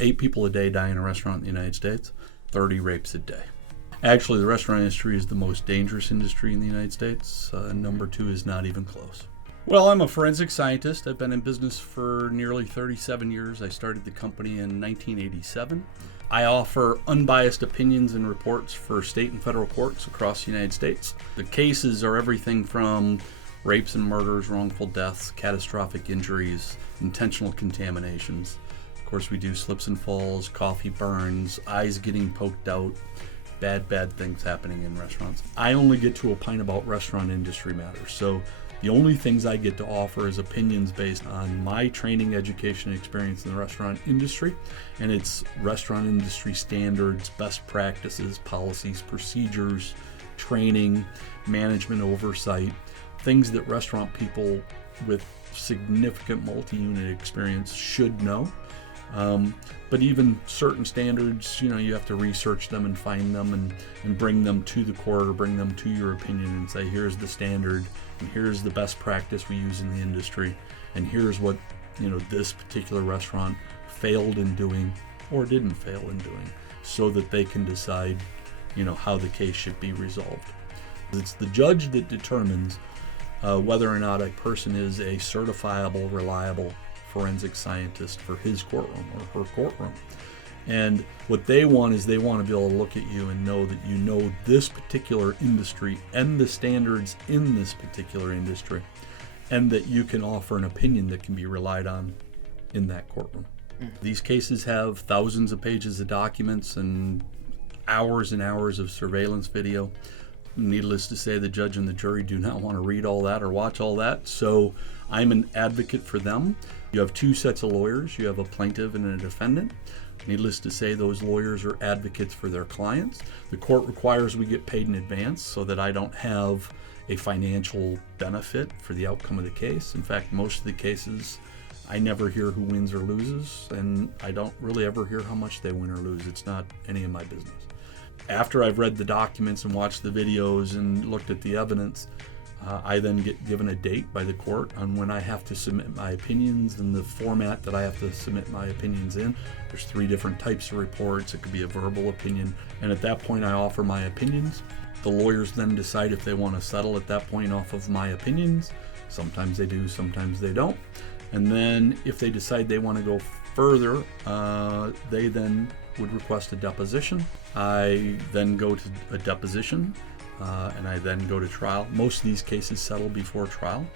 8 people a day die in a restaurant in the United States, 30 rapes a day. Actually, the restaurant industry is the most dangerous industry in the United States. Number 2 is not even close. Well, I'm a forensic scientist. I've been in business for nearly 37 years. I started the company in 1987. I offer unbiased opinions and reports for state and federal courts across the United States. The cases are everything from rapes and murders, wrongful deaths, catastrophic injuries, intentional contaminations. Of course, we do slips and falls, coffee burns, eyes getting poked out, bad things happening in restaurants. I only get to opine about restaurant industry matters. So the only things I get to offer is opinions based on my training, education, and experience in the restaurant industry, and it's restaurant industry standards, best practices, policies, procedures, training, management oversight, things that restaurant people with significant multi-unit experience should know. But even certain standards, you have to research them and find them and bring them to the court or bring them to your opinion and say, here's the standard and here's the best practice we use in the industry and here's what this particular restaurant failed in doing or didn't fail in doing, so that they can decide how the case should be resolved. It's the judge that determines whether or not a person is a certifiable, reliable forensic scientist for his courtroom or her courtroom. And what they want is they want to be able to look at you and know that you know this particular industry and the standards in this particular industry, and that you can offer an opinion that can be relied on in that courtroom. These cases have thousands of pages of documents and hours of surveillance video. Needless to say, the judge and the jury do not want to read all that or watch all that, so I'm an advocate for them. You have 2 sets of lawyers. You have a plaintiff and a defendant. Needless to say, those lawyers are advocates for their clients. The court requires we get paid in advance so that I don't have a financial benefit for the outcome of the case. In fact, most of the cases, I never hear who wins or loses, and I don't really ever hear how much they win or lose. It's not any of my business. After I've read the documents and watched the videos and looked at the evidence, I then get given a date by the court on when I have to submit my opinions and the format that I have to submit my opinions in. There's 3 different types of reports. It could be a verbal opinion, and at that point I offer my opinions. The lawyers then decide if they want to settle at that point off of my opinions. Sometimes they do, sometimes they don't. And then if they decide they want to go further, they then would request a deposition. I then go to a deposition, and I then go to trial. Most of these cases settle before trial.